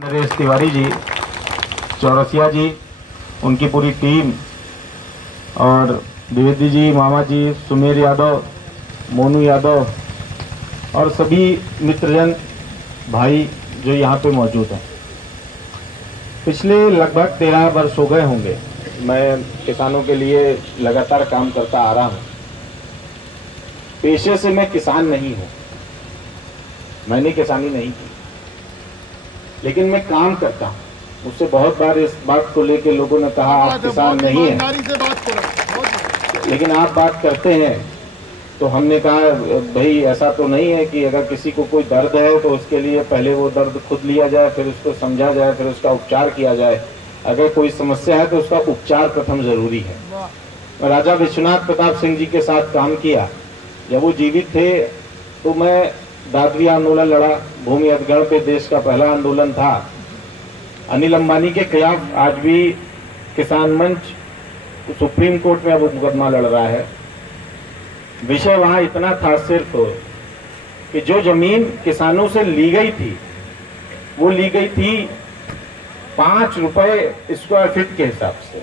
नरेश तिवारी जी, चौरसिया जी, उनकी पूरी टीम और द्विवेदी जी, मामा जी, सुमेर यादव, मोनू यादव और सभी मित्रजन भाई जो यहाँ पे मौजूद हैं। पिछले लगभग 13 वर्ष हो गए होंगे मैं किसानों के लिए लगातार काम करता आ रहा हूँ। पेशे से मैं किसान नहीं हूँ, मैंने किसानी नहीं की, लेकिन मैं काम करता हूँ। मुझसे बहुत बार इस बात को लेकर लोगों ने कहा आप किसान नहीं है, लेकिन आप बात करते हैं। तो हमने कहा भाई ऐसा तो नहीं है कि अगर किसी को कोई दर्द है तो उसके लिए पहले वो दर्द खुद लिया जाए, फिर उसको समझा जाए, फिर उसका उपचार किया जाए। अगर कोई समस्या है तो उसका उपचार प्रथम जरूरी है। राजा विश्वनाथ प्रताप सिंह जी के साथ काम किया। जब वो जीवित थे तो मैं दादरी आंदोलन लड़ा, भूमि अधिग्रहण पे देश का पहला आंदोलन था। अनिल अंबानी के खिलाफ आज भी किसान मंच सुप्रीम कोर्ट में अब मुकदमा लड़ रहा है। विषय वहां इतना था सिर्फ कि जो जमीन किसानों से ली गई थी वो ली गई थी 5 रुपए स्क्वायर फीट के हिसाब से,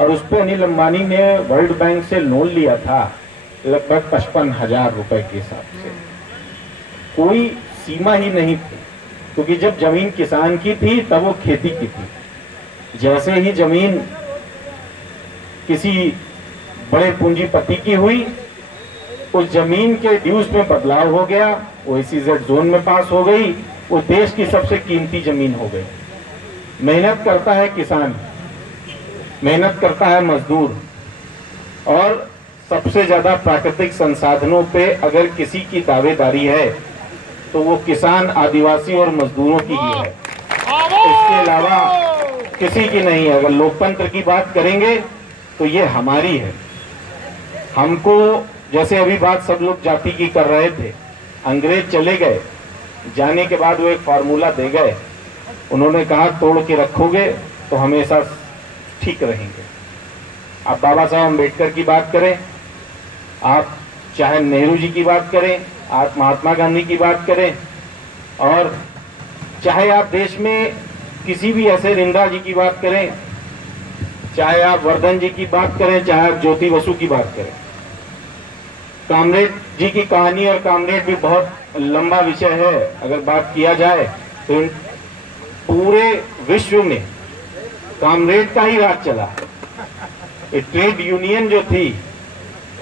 और उस पर अनिल अंबानी ने वर्ल्ड बैंक से लोन लिया था लगभग 55,000 रुपए के हिसाब से। कोई सीमा ही नहीं थी, क्योंकि जब जमीन किसान की थी तब वो खेती की थी। जैसे ही जमीन किसी बड़े पूंजीपति की हुई, उस जमीन के ड्यूज में बदलाव हो गया, वो SEZ जोन में पास हो गई, वो देश की सबसे कीमती जमीन हो गई। मेहनत करता है किसान, मेहनत करता है मजदूर, और सबसे ज्यादा प्राकृतिक संसाधनों पे अगर किसी की दावेदारी है तो वो किसान, आदिवासी और मजदूरों की ही है, इसके अलावा किसी की नहीं है। अगर लोकतंत्र की बात करेंगे तो ये हमारी है। हमको जैसे अभी बात सब लोग जाति की कर रहे थे, अंग्रेज चले गए, जाने के बाद वो एक फार्मूला दे गए। उन्होंने कहा तोड़ के रखोगे तो हमेशा ठीक रहेंगे। आप बाबा साहब अम्बेडकर की बात करें, आप चाहे नेहरू जी की बात करें, आप महात्मा गांधी की बात करें, और चाहे आप देश में किसी भी ऐसे रिंदा जी की बात करें, चाहे आप वर्धन जी की बात करें, चाहे आप ज्योति बसु की बात करें। कामरेड जी की कहानी और कामरेड भी बहुत लंबा विषय है। अगर बात किया जाए तो पूरे विश्व में कामरेड का ही राज चला। ट्रेड यूनियन जो थी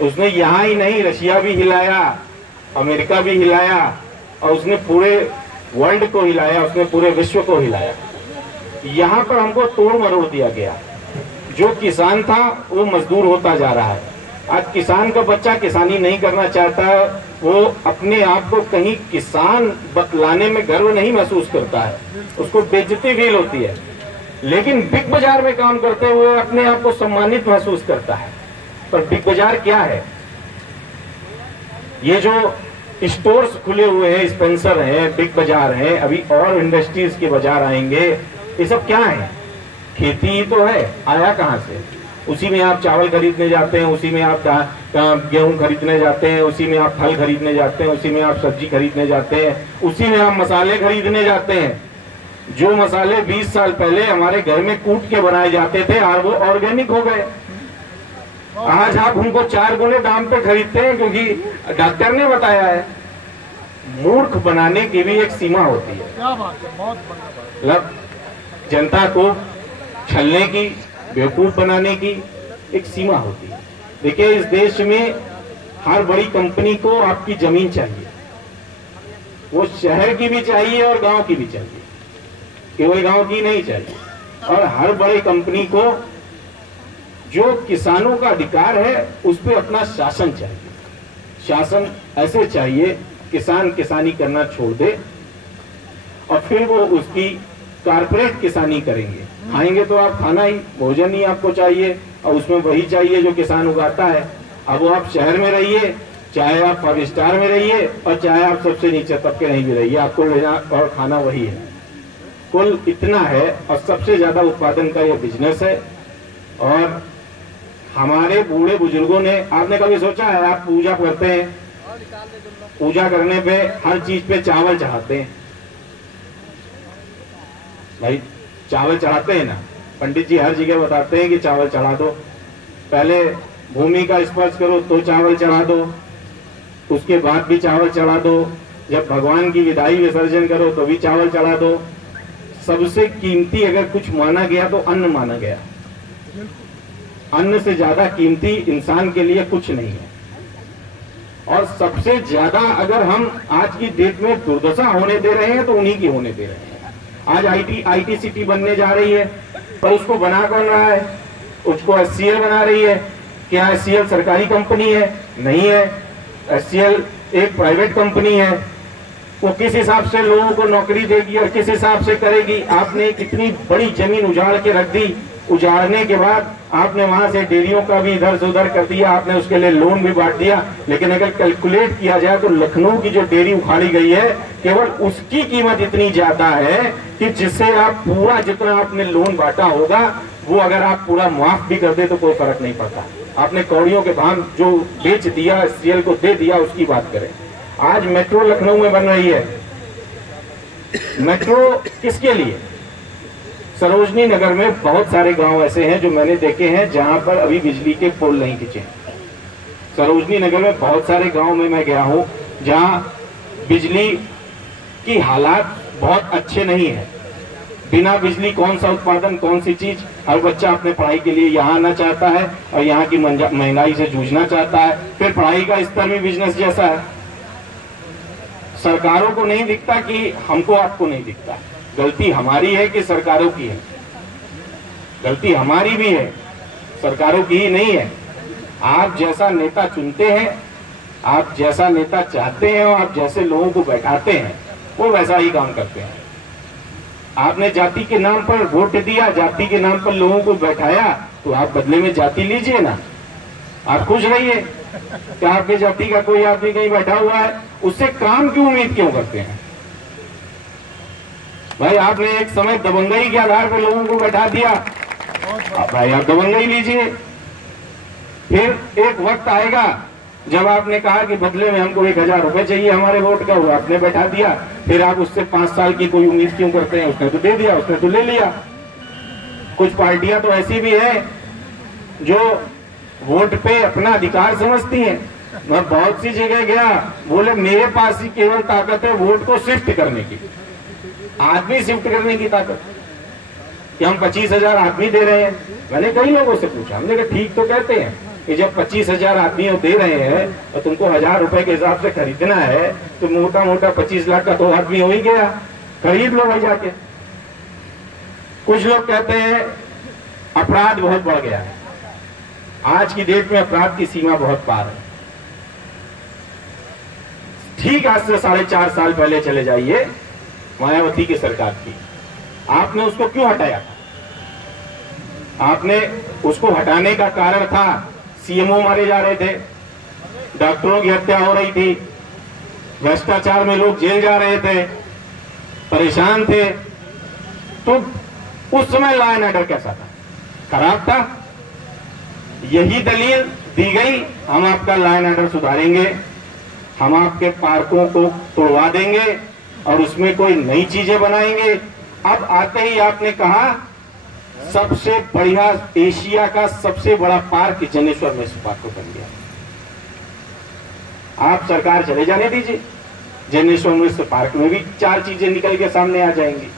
उसने यहाँ ही नहीं, रशिया भी हिलाया, अमेरिका भी हिलाया, और उसने पूरे वर्ल्ड को हिलाया, उसने पूरे विश्व को हिलाया। यहाँ पर हमको तोड़ मरोड़ दिया गया। जो किसान था वो मजदूर होता जा रहा है। आज किसान का बच्चा किसानी नहीं करना चाहता, वो अपने आप को कहीं किसान बतलाने में गर्व नहीं महसूस करता है, उसको बेइज्जती फील होती है। लेकिन बिग बाजार में काम करते हुए अपने आप को सम्मानित महसूस करता है। पर बिग बाजार क्या है? ये जो स्टोर्स खुले हुए हैं, स्पेंसर है, बिग बाजार है, अभी और इंडस्ट्रीज के बाजार आएंगे, ये सब क्या है? खेती ही तो है। आया कहाँ से? उसी में आप चावल खरीदने जाते हैं, उसी में आप गेहूं खरीदने जाते हैं, उसी में आप फल खरीदने जाते हैं, उसी में आप सब्जी खरीदने जाते हैं, उसी में आप मसाले खरीदने जाते हैं। जो मसाले 20 साल पहले हमारे घर में कूट के बनाए जाते थे, आज वो ऑर्गेनिक हो गए। आज आप उनको 4 गुने दाम पे खरीदते हैं क्योंकि डॉक्टर ने बताया है। मूर्ख बनाने की भी एक सीमा होती है। क्या बात है, बहुत मतलब जनता को छलने की, बेवकूफ बनाने की एक सीमा होती है। देखिए, इस देश में हर बड़ी कंपनी को आपकी जमीन चाहिए, वो शहर की भी चाहिए और गांव की भी चाहिए, केवल गांव की नहीं चाहिए। और हर बड़ी कंपनी को जो किसानों का अधिकार है उस पर अपना शासन चाहिए। शासन ऐसे चाहिए किसान किसानी करना छोड़ दे और फिर वो उसकी कारपोरेट किसानी करेंगे। खाएंगे तो आप खाना ही, भोजन ही आपको चाहिए, और उसमें वही चाहिए जो किसान उगाता है। अब वो आप शहर में रहिए, चाहे आप 5 स्टार में रहिए, और चाहे आप सबसे नीचे तबके नहीं भी रहिए, आपको लेना और खाना वही है। कुल इतना है, और सबसे ज्यादा उत्पादन का ये बिजनेस है। और हमारे बूढ़े बुजुर्गों ने, आपने कभी सोचा है, आप पूजा करते हैं, पूजा करने पे हर चीज पे चावल चढ़ाते हैं, भाई चावल चढ़ाते हैं ना, पंडित जी हर जगह बताते हैं कि चावल चढ़ा दो, पहले भूमि का स्पर्श करो तो चावल चढ़ा दो, उसके बाद भी चावल चढ़ा दो, जब भगवान की विदाई विसर्जन करो तो भी चावल चढ़ा दो। सबसे कीमती अगर कुछ माना गया तो अन्न माना गया। अन्न से ज्यादा कीमती इंसान के लिए कुछ नहीं है। और सबसे ज्यादा अगर हम आज की डेट में दुर्दशा होने दे रहे हैं तो उन्हीं की होने दे रहे हैं। आज आईटी सिटी बनने जा रही है, पर उसको बना कौन रहा है? उसको एचसीएल बना रही है। क्या एचसीएल सरकारी कंपनी है? नहीं है। एचसीएल एक प्राइवेट कंपनी है। वो किस हिसाब से लोगों को नौकरी देगी और किस हिसाब से करेगी? आपने कितनी बड़ी जमीन उजाड़ के रख दी, उजाड़ने के बाद आपने वहां से डेयरियों का भी इधर से उधर कर दिया, आपने उसके लिए लोन भी बांट दिया। लेकिन अगर कैलकुलेट किया जाए तो लखनऊ की जो डेयरी उखाड़ी गई है, केवल उसकी कीमत इतनी ज्यादा है कि जिससे आप पूरा जितना आपने लोन बांटा होगा वो अगर आप पूरा माफ भी कर दे तो कोई फर्क नहीं पड़ता। आपने कौड़ियों के भाव जो बेच दिया, एचसीएल को दे दिया, उसकी बात करें। आज मेट्रो लखनऊ में बन रही है। मेट्रो किसके लिए? सरोजनी नगर में बहुत सारे गांव ऐसे हैं जो मैंने देखे हैं जहां पर अभी बिजली के पोल नहीं खींचे। सरोजनी नगर में बहुत सारे गांव में मैं गया हूं जहां बिजली की हालात बहुत अच्छे नहीं है। बिना बिजली कौन सा उत्पादन, कौन सी चीज? हर बच्चा अपने पढ़ाई के लिए यहाँ आना चाहता है और यहाँ की महंगाई से जूझना चाहता है। फिर पढ़ाई का स्तर भी बिजनेस जैसा है। सरकारों को नहीं दिखता कि हमको आपको नहीं दिखता। गलती हमारी है कि सरकारों की है? गलती हमारी भी है, सरकारों की ही नहीं है। आप जैसा नेता चुनते हैं, आप जैसा नेता चाहते हैं और आप जैसे लोगों को बैठाते हैं वो वैसा ही काम करते हैं। आपने जाति के नाम पर वोट दिया, जाति के नाम पर लोगों को बैठाया, तो आप बदले में जाति लीजिए ना। आप खुश रहिए कि आपकी जाति का कोई आदमी कहीं बैठा हुआ है, उससे काम की उम्मीद क्यों करते हैं? भाई आपने एक समय दबंगई के आधार पर लोगों को बैठा दिया, भाई आप दबंगई लीजिए। फिर एक वक्त आएगा जब आपने कहा कि बदले में हमको 1000 रुपए चाहिए हमारे वोट का, वो आपने बैठा दिया। फिर आप उससे 5 साल की कोई उम्मीद क्यों करते हैं? उसने तो दे दिया, उसने तो ले लिया। कुछ पार्टियां तो ऐसी भी है जो वोट पे अपना अधिकार समझती हैं। मैं बहुत सी जगह गया, बोले मेरे पास ही केवल ताकत है वोट को शिफ्ट करने की, आदमी शिफ्ट करने की ताकत, कि हम 25,000 आदमी दे रहे हैं। मैंने कई लोगों से पूछा, हमने कहा ठीक तो कहते हैं कि जब 25,000 आदमी दे रहे हैं और तुमको 1000 रुपए के हिसाब से खरीदना है तो मोटा मोटा 25 लाख का तो आदमी हो ही गया, खरीद लो भाई जाके। कुछ लोग कहते हैं अपराध बहुत बढ़ गया है। आज की डेट में अपराध की सीमा बहुत पार है। ठीक आज से 4.5 साल पहले चले जाइए, मायावती की सरकार थी, आपने उसको क्यों हटाया? आपने उसको हटाने का कारण था सीएमओ मारे जा रहे थे, डॉक्टरों की हत्या हो रही थी, भ्रष्टाचार में लोग जेल जा रहे थे, परेशान थे। तो उस समय लॉ एंड ऑर्डर कैसा था? खराब था। यही दलील दी गई, हम आपका लॉ एंड ऑर्डर सुधारेंगे, हम आपके पार्कों को तोड़वा देंगे और उसमें कोई नई चीजें बनाएंगे। अब आते ही आपने कहा सबसे बढ़िया, एशिया का सबसे बड़ा पार्क जनेश्वर मिश्र पार्क को बन गया। आप सरकार चले जाने दीजिए, जनेश्वर मिश्र पार्क में भी 4 चीजें निकल के सामने आ जाएंगी।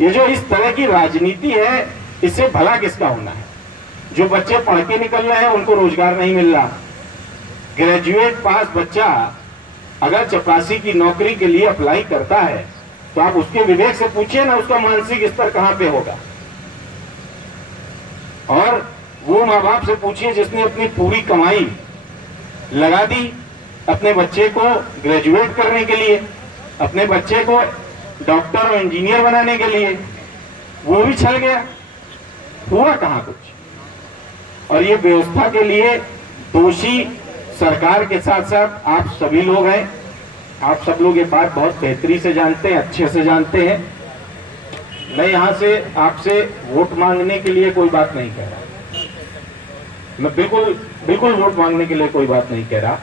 ये जो इस तरह की राजनीति है, इससे भला किसका होना है? जो बच्चे पढ़ के निकल रहे हैं उनको रोजगार नहीं मिल रहा। ग्रेजुएट पास बच्चा अगर चपरासी की नौकरी के लिए अप्लाई करता है तो आप उसके विवेक से पूछिए ना, उसका मानसिक स्तर कहां पे होगा। और वो माँ बाप से पूछिए जिसने अपनी पूरी कमाई लगा दी अपने बच्चे को ग्रेजुएट करने के लिए, अपने बच्चे को डॉक्टर और इंजीनियर बनाने के लिए, वो भी छल गया, हुआ कहां कुछ। और ये व्यवस्था के लिए दोषी सरकार के साथ साथ आप सभी लोग हैं। आप सब लोग ये बात बहुत बेहतरी से जानते हैं, अच्छे से जानते हैं। मैं यहां से आपसे वोट मांगने के लिए कोई बात नहीं कह रहा, मैं बिल्कुल वोट मांगने के लिए कोई बात नहीं कह रहा।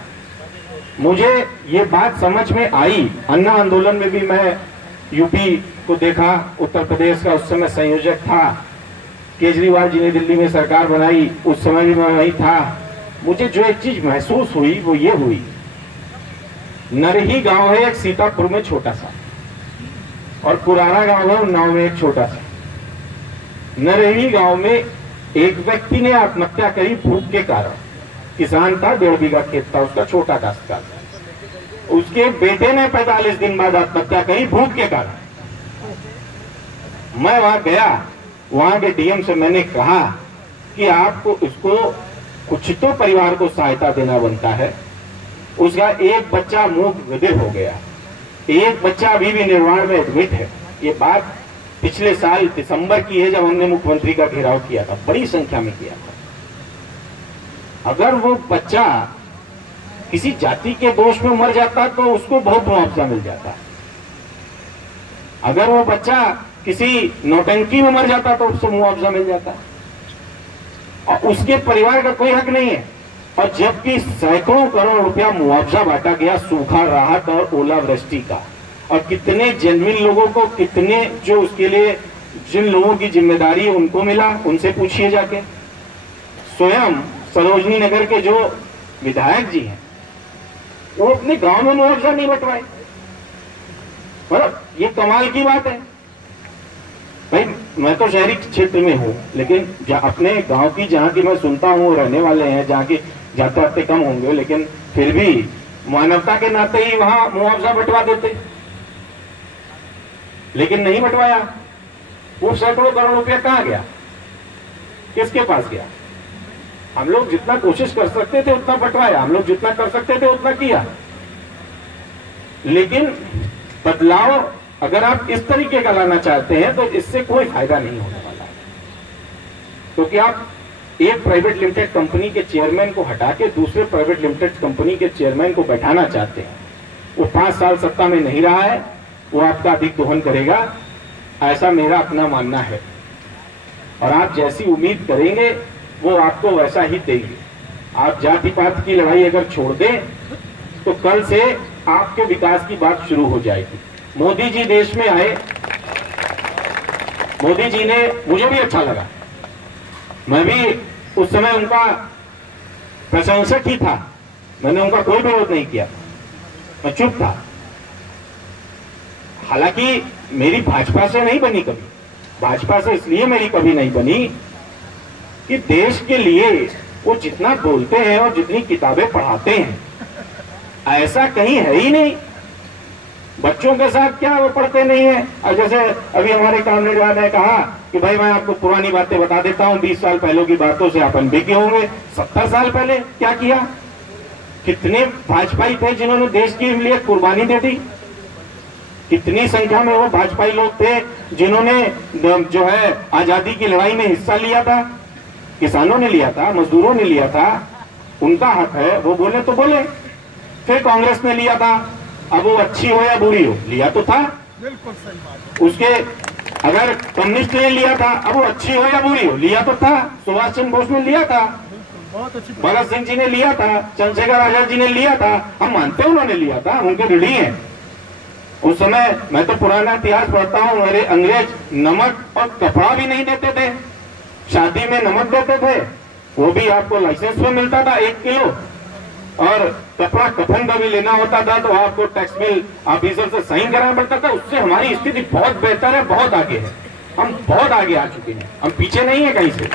मुझे ये बात समझ में आई, अन्ना आंदोलन में भी मैं यूपी को देखा, उत्तर प्रदेश का उस समय संयोजक था, केजरीवाल जी ने दिल्ली में सरकार बनाई, उस समय भी मैं वही था। मुझे जो एक चीज महसूस हुई वो ये हुई, नरही गांव है एक सीतापुर में छोटा सा, और पुराना गांव है उन्नाव में एक छोटा सा। नरही गांव में एक व्यक्ति ने आत्महत्या करी भूख के कारण। किसान था, 1.5 बीघा खेत था उसका, छोटा काश्तकार था। उसके बेटे ने 45 दिन बाद आत्महत्या करी भूख के कारण। मैं वहां गया, वहां के डीएम से मैंने कहा कि आपको उसको कुछ तो परिवार को सहायता देना बनता है। उसका एक बच्चा मूक बधिर हो गया, एक बच्चा अभी भी निर्माण में एडमिट है। ये बात पिछले साल दिसंबर की है, जब हमने मुख्यमंत्री का घेराव किया था, बड़ी संख्या में किया था। अगर वो बच्चा किसी जाति के दोष में मर जाता तो उसको बहुत मुआवजा मिल जाता। अगर वो बच्चा किसी नौटंकी में मर जाता तो उसको मुआवजा मिल जाता, और उसके परिवार का कोई हक नहीं है। और जबकि सैकड़ों करोड़ रुपया मुआवजा बांटा गया सूखा राहत और ओलावृष्टि का, और कितने जेन्युइन लोगों को, कितने जो उसके लिए जिन लोगों की जिम्मेदारी है उनको मिला, उनसे पूछिए जाके। स्वयं सरोजनी नगर के जो विधायक जी हैं वो अपने गांव में मुआवजा नहीं बंटवाए। मतलब ये कमाल की बात है भाई। मैं तो शहरी क्षेत्र में हूँ, लेकिन अपने गांव की जहाँ की मैं सुनता हूँ, रहने वाले हैं जहाँ की जाते आते कम होंगे, लेकिन फिर भी मानवता के नाते ही वहां मुआवजा बंटवा देते, लेकिन नहीं बंटवाया। वो सैकड़ों करोड़ रुपया कहां गया, किसके पास गया? हम लोग जितना कोशिश कर सकते थे उतना बंटवाया, हम लोग जितना कर सकते थे उतना किया, लेकिन बदलाव अगर आप इस तरीके का लाना चाहते हैं तो इससे कोई फायदा नहीं होने वाला है। क्योंकि आप एक प्राइवेट लिमिटेड कंपनी के चेयरमैन को हटा के दूसरे प्राइवेट लिमिटेड कंपनी के चेयरमैन को बैठाना चाहते हैं। वो 5 साल सत्ता में नहीं रहा है, वो आपका अधिक दोहन करेगा, ऐसा मेरा अपना मानना है। और आप जैसी उम्मीद करेंगे वो आपको वैसा ही देंगे। आप जाति पात की लड़ाई अगर छोड़ दें तो कल से आपके विकास की बात शुरू हो जाएगी। मोदी जी देश में आए, मोदी जी ने, मुझे भी अच्छा लगा, मैं भी उस समय उनका प्रशंसक ही था, मैंने उनका कोई विरोध नहीं किया, मैं चुप था। हालांकि मेरी भाजपा से नहीं बनी कभी, भाजपा से इसलिए मेरी कभी नहीं बनी कि देश के लिए वो जितना बोलते हैं और जितनी किताबें पढ़ाते हैं ऐसा कहीं है ही नहीं। बच्चों के साथ क्या वो पढ़ते नहीं है? और जैसे अभी हमारे कामरेड ने कहा कि भाई मैं आपको पुरानी बातें बता देता हूं, 20 साल पहले की बातों से आप अनभिज्ञ होंगे। 70 साल पहले क्या किया? कितने भाजपाई थे जिन्होंने देश के लिए कुर्बानी दे दी? कितनी संख्या में वो भाजपाई लोग थे जिन्होंने जो है आजादी की लड़ाई में हिस्सा लिया था? किसानों ने लिया था, मजदूरों ने लिया था, उनका हक है, वो बोले तो बोले। फिर कांग्रेस ने लिया था, अब वो अच्छी हो या बुरी हो, लिया तो था। बिल्कुल सही बात। उसके अगर कम्युनिस्ट ने लिया था, अब वो अच्छी हो या बुरी हो, लिया तो था। सुभाष चंद्र बोस ने लिया था, बहुत अच्छी, भगत सिंह जी ने लिया था, चंद्रशेखर आजाद जी ने लिया था। हम मानते हैं उन्होंने लिया था, हम उनके ऋणी हैं। उस समय मैं तो पुराना इतिहास पढ़ता हूँ, मेरे अंग्रेज नमक और कपड़ा भी नहीं देते थे। शादी में नमक देते थे, वो भी आपको लाइसेंस में मिलता था 1 किलो, और कपड़ा कफन का भी लेना होता था तो आपको टैक्स बिल ऑफिसर से साइन कराना पड़ता था। उससे हमारी स्थिति बहुत बेहतर है, बहुत आगे है, हम बहुत आगे आ चुके हैं, हम पीछे नहीं है कहीं से।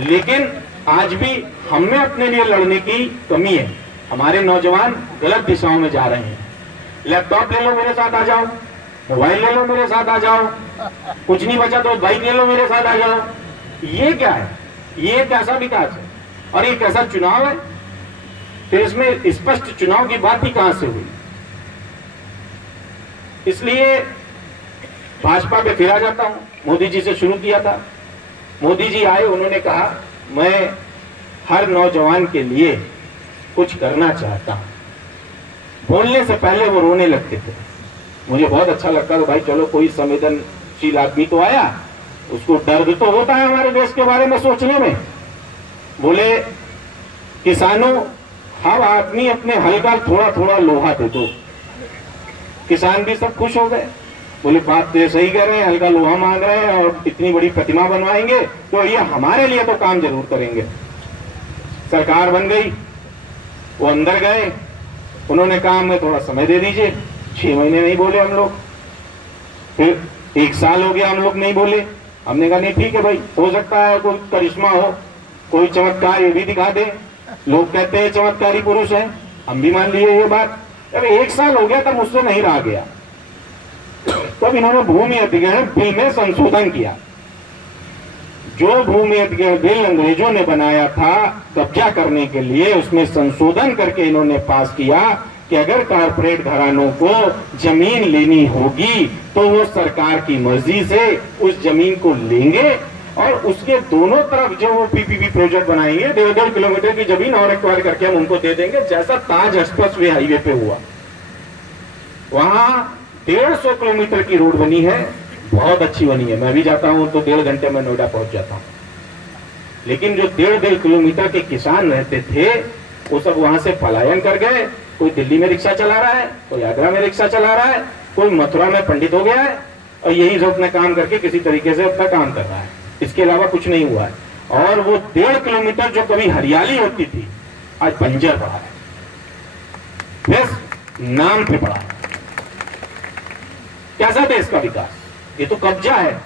लेकिन आज भी हमें अपने लिए लड़ने की कमी है। हमारे नौजवान गलत दिशाओं में जा रहे हैं। लैपटॉप ले लो मेरे साथ आ जाओ, मोबाइल ले लो मेरे साथ आ जाओ, कुछ नहीं बचा तो बाइक ले लो मेरे साथ आ जाओ। ये क्या है? ये कैसा विकास है और ये कैसा चुनाव है? तो इसमें स्पष्ट चुनाव की बात ही कहां से हुई? इसलिए भाजपा पे फिर आ जाता हूं। मोदी जी से शुरू किया था, मोदी जी आए, उन्होंने कहा मैं हर नौजवान के लिए कुछ करना चाहता हूं। बोलने से पहले वो रोने लगते थे, मुझे बहुत अच्छा लगता था, भाई चलो कोई संवेदनशील आदमी तो आया, उसको दर्द तो होता है हमारे देश के बारे में सोचने में। बोले किसानों, हर आदमी अपने हल का थोड़ा थोड़ा लोहा दे दो, किसान भी सब खुश हो गए, बोले बात तो सही कह रहे हैं, हल्का लोहा मांग रहे हैं और इतनी बड़ी प्रतिमा बनवाएंगे तो ये हमारे लिए तो काम जरूर करेंगे। सरकार बन गई, वो अंदर गए, उन्होंने कहा हमें थोड़ा समय दे दीजिए। 6 महीने नहीं बोले हम लोग, फिर 1 साल हो गया हम लोग नहीं बोले। हमने कहा नहीं ठीक है भाई, हो सकता है कोई करिश्मा हो, कोई चमत्कार ये भी दिखा दे। लोग कहते हैं चमत्कारी पुरुष है, हम भी मान लिए ये बात। अब 1 साल हो गया तब मुझसे नहीं रहा गया, तब इन्होंने भूमि अधिग्रहण बिल में संशोधन किया। जो भूमि अधिग्रहण बिल अंग्रेजों ने बनाया था कब्जा करने के लिए, उसमें संशोधन करके इन्होंने पास किया कि अगर कारपोरेट घरानों को जमीन लेनी होगी तो वो सरकार की मर्जी से उस जमीन को लेंगे और उसके दोनों तरफ जो वो पीपीपी प्रोजेक्ट बनाएंगे 1.5 किलोमीटर की जमीन और एक्वायर करके हम उनको दे देंगे, जैसा ताज एक्सप्रेस वे हाईवे पे हुआ। वहां 150 किलोमीटर की रोड बनी है, बहुत अच्छी बनी है। मैं भी जाता हूं तो 1.5 घंटे में नोएडा पहुंच जाता हूं। लेकिन जो 1.5 किलोमीटर के किसान रहते थे वो सब वहां से पलायन कर गए। कोई दिल्ली में रिक्शा चला रहा है, कोई आगरा में रिक्शा चला रहा है, कोई मथुरा में पंडित हो गया है और यही सब अपना काम करके किसी तरीके से अपना काम कर रहा है, इसके अलावा कुछ नहीं हुआ है। और वो 1.5 किलोमीटर जो कभी हरियाली होती थी आज बंजर पड़ा है, बस नाम पे पड़ा है। कैसा देश का विकास? ये तो कब्जा है।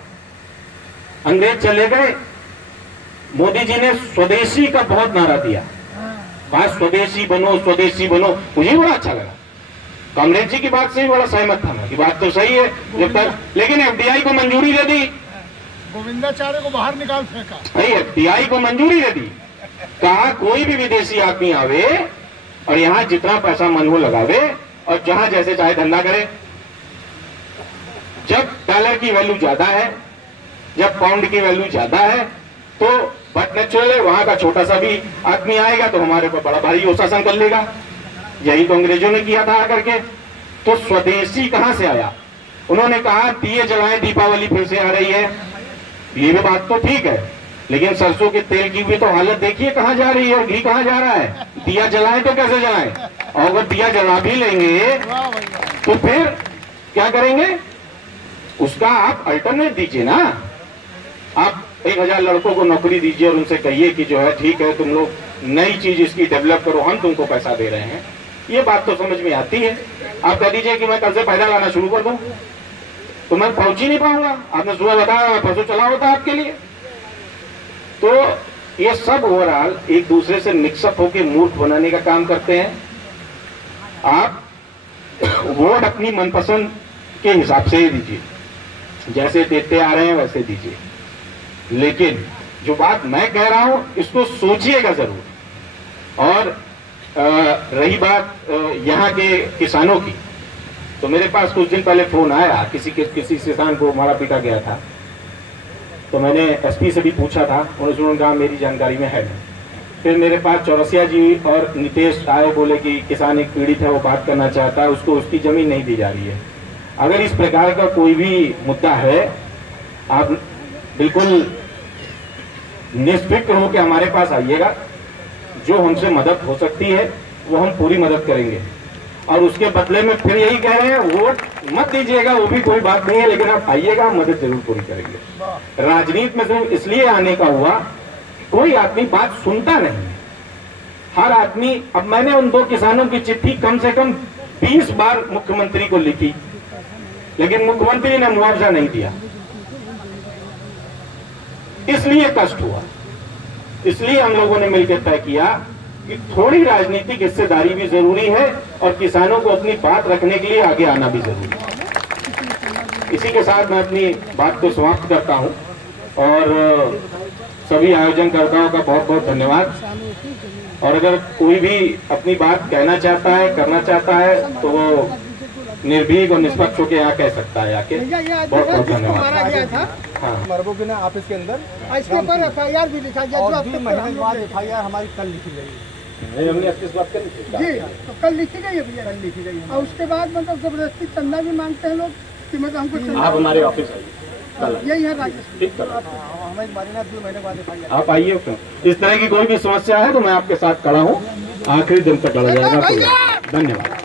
अंग्रेज चले गए, मोदी जी ने स्वदेशी का बहुत नारा दिया, बात स्वदेशी बनो स्वदेशी बनो, मुझे बड़ा अच्छा लगा। कांग्रेस जी की बात से भी बड़ा सहमत था मैं कि बात तो सही है जब तक, लेकिन एफडीआई को मंजूरी दे दी, गोविंदाचार्य को बाहर निकाल फेंका। नहीं, एफडीआई को मंजूरी दे दी, कहा कोई भी विदेशी आदमी आवे और यहाँ जितना पैसा मन हो लगावे और जहां जैसे चाहे धंधा करे। जब डॉलर की वैल्यू ज्यादा है, जब पाउंड की वैल्यू ज्यादा है तो बट नेचुरल है, वहां का छोटा सा भी आदमी आएगा तो हमारे पर बड़ा भारी वो शासन कर लेगा। यही तो अंग्रेजों ने किया था आकर के। तो स्वदेशी कहां से आया? उन्होंने कहा दिए जलाएं, दीपावली फिर से आ रही है। ये भी बात तो ठीक है, लेकिन सरसों के तेल की भी तो हालत देखिए कहां जा रही है और घी कहां जा रहा है। दिया जलाएं तो कैसे जलाएं, और अगर दिया जला भी लेंगे तो फिर क्या करेंगे? उसका आप अल्टरनेट दीजिए ना। आप 1000 लड़कों को नौकरी दीजिए और उनसे कहिए कि जो है ठीक है तुम लोग नई चीज इसकी डेवलप करो, हम तुमको पैसा दे रहे हैं। ये बात तो समझ में आती है। आप कह दीजिए कि मैं कल से पैदा लाना शुरू कर दूं तो मैं पहुंच ही नहीं पाऊंगा। आपने सुबह बताया मैं परसों चला होता आपके लिए। तो ये सब ओवरऑल एक दूसरे से मिक्सअप होकर मूर्ख बनाने का काम करते हैं। आप वोट अपनी मनपसंद के हिसाब से ही दीजिए, जैसे देते आ रहे हैं वैसे दीजिए, लेकिन जो बात मैं कह रहा हूं इसको सोचिएगा जरूर। और रही बात यहाँ के किसानों की, तो मेरे पास कुछ दिन पहले फोन आया, किसी किसान को मारा पीटा गया था। तो मैंने एसपी से भी पूछा था, उन्होंने कहा मेरी जानकारी में है नहीं। फिर मेरे पास चौरसिया जी और नितेश आए, बोले कि किसान एक पीड़ित है, वो बात करना चाहता है, उसको उसकी जमीन नहीं दी जा रही है। अगर इस प्रकार का कोई भी मुद्दा है, आप बिल्कुल निष्फिक्र हो के हमारे पास आइएगा। जो हमसे मदद हो सकती है वो हम पूरी मदद करेंगे। और उसके बदले में फिर यही कह रहे हैं वोट मत दीजिएगा, वो भी कोई बात नहीं है, लेकिन आप आइएगा, हम मदद जरूर पूरी करेंगे। राजनीति में सिर्फ इसलिए आने का हुआ, कोई आदमी बात सुनता नहीं। हर आदमी, अब मैंने उन 2 किसानों की चिट्ठी कम से कम 20 बार मुख्यमंत्री को लिखी, लेकिन मुख्यमंत्री ने मुआवजा नहीं दिया। इसलिए कष्ट हुआ। इसलिए हम लोगों ने मिलकर तय किया कि थोड़ी राजनीतिक हिस्सेदारी भी जरूरी है और किसानों को अपनी बात रखने के लिए आगे आना भी जरूरी है। इसी के साथ मैं अपनी बात को समाप्त करता हूं और सभी आयोजनकर्ताओं का बहुत बहुत धन्यवाद। और अगर कोई भी अपनी बात कहना चाहता है, करना चाहता है, तो वो निर्भीक और निष्पक्ष होकर यहाँ कह सकता है आके। बहुत बहुत धन्यवाद। हाँ, मरबो के ना ऑफिस के अंदर इसके ऊपर एफआईआर भी लिखा गया, और 2 महीने बाद एफआईआर हमारी कल लिखी गई। हमने इस बात कर जी, तो कल लिखी गई है भैया, कल लिखी गई। और उसके बाद मतलब जबरदस्ती चंदा भी मांगते हैं लोग कि मतलब हमको चंदा। आप हमारे ऑफिस आइए, यही है राजेश। ठीक है, हमें 2 महीने बाद एफआईआर। आप आइए। इस तरह की कोई भी समस्या है तो मैं आपके साथ खड़ा हूँ, आखिरी दिन तक लड़ा जाएगा। धन्यवाद।